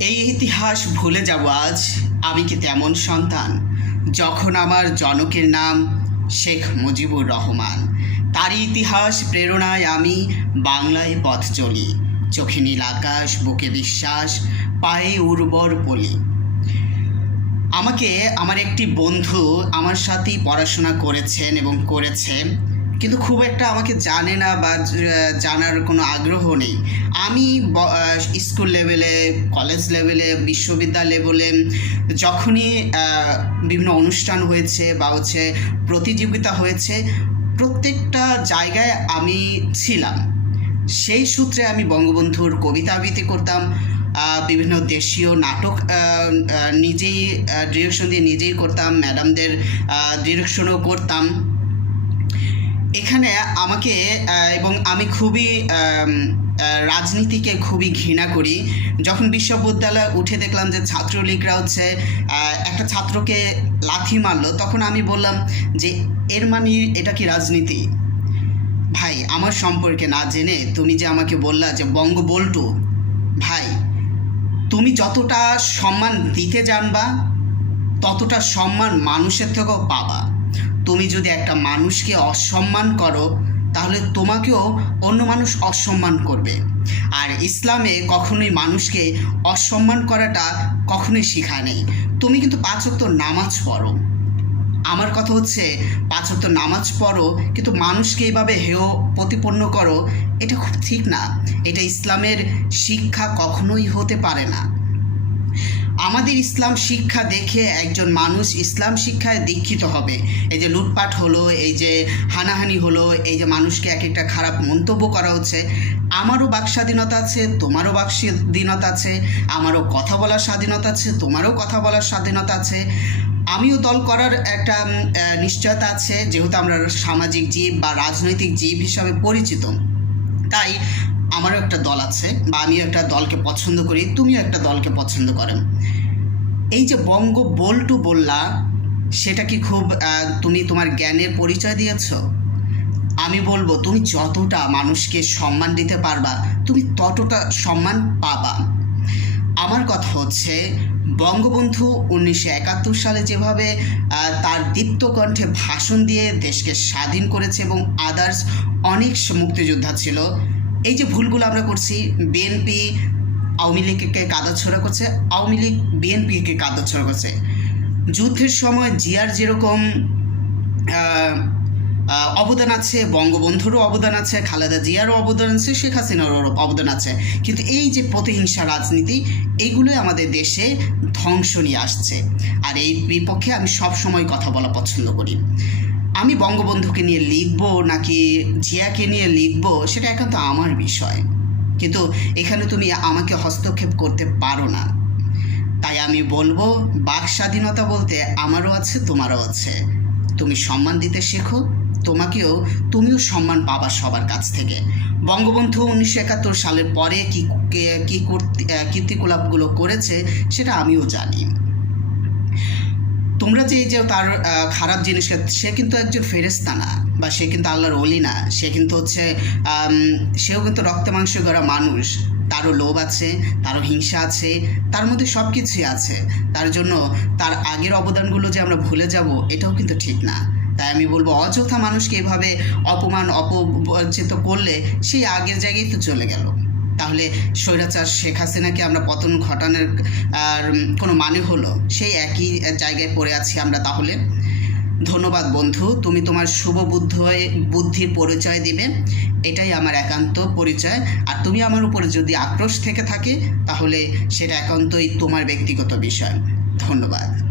এই ইতিহাস ভুলে যাব আজ আমি কি তেমন সন্তান? যখন আমার জনকের নাম শেখ মুজিবুর রহমান, তারই ইতিহাস প্রেরণায় আমি বাংলায় পথ চলি। চোখে নীল আকাশ, বুকে বিশ্বাস, পায়ে উর্বর পলি। আমাকে আমার একটি বন্ধু আমার সাথেই পড়াশোনা করেছেন এবং করেছে। কিন্তু খুব একটা আমাকে জানে না বা জানার কোনো আগ্রহ নেই। আমি স্কুল লেভেলে কলেজ লেভেলে বিশ্ববিদ্যালয় লেভেলে যখনই বিভিন্ন অনুষ্ঠান হয়েছে বা হচ্ছে প্রতিযোগিতা হয়েছে, প্রত্যেকটা জায়গায় আমি ছিলাম। সেই সূত্রে আমি বঙ্গবন্ধুর কবিতা আবৃত্তি করতাম। বিভিন্ন দেশীয় নাটক নিজেই ডিরেকশন দিয়ে নিজেই করতাম। ম্যাডামদের ডিরেকশনও করতাম। এখানে আমাকে এবং আমি খুবই রাজনীতিকে খুবই ঘৃণা করি। যখন বিশ্ববিদ্যালয়ে উঠে দেখলাম যে ছাত্রলীগরা হচ্ছে একটা ছাত্রকে লাথি মারলো, তখন আমি বললাম যে, এর মানে এটা কি রাজনীতি? ভাই, আমার সম্পর্কে না জেনে তুমি যে আমাকে বললা যে বঙ্গ বল্টু, ভাই, তুমি যতটা সম্মান দিতে জানবা, ততটা সম্মান মানুষের থেকেও পাবা। তুমি যদি একটা মানুষকে অসম্মান করো, তাহলে তোমাকেও অন্য মানুষ অসম্মান করবে। আর ইসলামে কখনোই মানুষকে অসম্মান করাটা কখনোই শেখায় নেই। তুমি কিন্তু পাঁচক্ত নামাজ পড়ো। আমার কথা হচ্ছে পাঁচক্ত নামাজ পড়ো, কিন্তু মানুষকে এইভাবে হেয় প্রতিপন্ন করো, এটা খুব ঠিক না। এটা ইসলামের শিক্ষা কখনোই হতে পারে না। আমাদের ইসলাম শিক্ষা দেখে একজন মানুষ ইসলাম শিক্ষায় দীক্ষিত হবে। এই যে লুটপাট হলো, এই যে হানাহানি হলো, এই যে মানুষকে এক একটা খারাপ মন্তব্য করা হচ্ছে, আমারও বাক স্বাধীনতা আছে, তোমারও বাক স্বাধীনতা আছে, আমারও কথা বলার স্বাধীনতা আছে, তোমারও কথা বলার স্বাধীনতা আছে। আমিও দল করার একটা নিশ্চয়তা আছে, যেহেতু আমরা সামাজিক জীব বা রাজনৈতিক জীব হিসাবে পরিচিত। তাই আমারও একটা দল আছে, বা আমিও একটা দলকে পছন্দ করি, তুমিও একটা দলকে পছন্দ করেন এই যে বঙ্গ বল্টু বললা, সেটা কি খুব তুমি তোমার জ্ঞানের পরিচয় দিয়েছ? আমি বলব, তুমি যতটা মানুষকে সম্মান দিতে পারবা, তুমি ততটা সম্মান পাবা। আমার কথা হচ্ছে, বঙ্গবন্ধু উনিশশো একাত্তর সালে যেভাবে তার দীপ্ত কণ্ঠে ভাষণ দিয়ে দেশকে স্বাধীন করেছে এবং আদার্স অনেক মুক্তিযোদ্ধা ছিল এই যে ভুলগুলো আমরা করছি বিএনপি আওয়ামী লীগকে কাদাছোড়া করছে, আওয়ামী লীগ বিএনপিকে কাদাছোড়া করছে। যুদ্ধের সময় জিয়ার যেরকম অবদান আছে, বঙ্গবন্ধুরও অবদান আছে, খালেদা জিয়ারও অবদান আছে, শেখ হাসিনারও অবদান আছে। কিন্তু এই যে প্রতিহিংসা রাজনীতি এইগুলোই আমাদের দেশে ধ্বংস নিয়ে আসছে। আর এই বিপক্ষে আমি সব সময় কথা বলা পছন্দ করি। আমি বঙ্গবন্ধুকে নিয়ে লিখব নাকি জিয়াকে নিয়ে লিখব, সেটা একান্ত আমার বিষয়। কিন্তু এখানে তুমি আমাকে হস্তক্ষেপ করতে পারো না। তাই আমি বলব, বাক স্বাধীনতা বলতে আমারও আছে, তোমারও আছে। তুমি সম্মান দিতে শেখো, তোমাকেও তুমিও সম্মান পাবা সবার কাছ থেকে। বঙ্গবন্ধু উনিশশো একাত্তর সালের পরে কি, কী, কি কর্তি- কীর্তিকলাপগুলো করেছে, সেটা আমিও জানি। তোমরা যে যে তার খারাপ জিনিসকে, সে কিন্তু একজন ফেরেস্তা না, বা সে কিন্তু আল্লাহর অলি না, সে কিন্তু হচ্ছে সেও কিন্তু রক্ত মাংস করা মানুষ। তারও লোভ আছে, তারও হিংসা আছে, তার মধ্যে সব কিছুই আছে। তার জন্য তার আগের অবদানগুলো যে আমরা ভুলে যাব, এটাও কিন্তু ঠিক না। তাই আমি বলব, অযথা মানুষকে এভাবে অপমান অপচিত করলে সেই আগের জায়গায় তো চলে গেল। তাহলে স্বৈরাচার শেখ হাসিনাকে আমরা পতন ঘটানোর, আর কোনো মানে হলো? সেই একই জায়গায় পড়ে আছি আমরা তাহলে। ধন্যবাদ বন্ধু, তুমি তোমার শুভ বুদ্ধ বুদ্ধির পরিচয় দিবে। এটাই আমার একান্ত পরিচয়। আর তুমি আমার উপরে যদি আক্রোশ থেকে থাকে, তাহলে সেটা একান্তই তোমার ব্যক্তিগত বিষয়। ধন্যবাদ।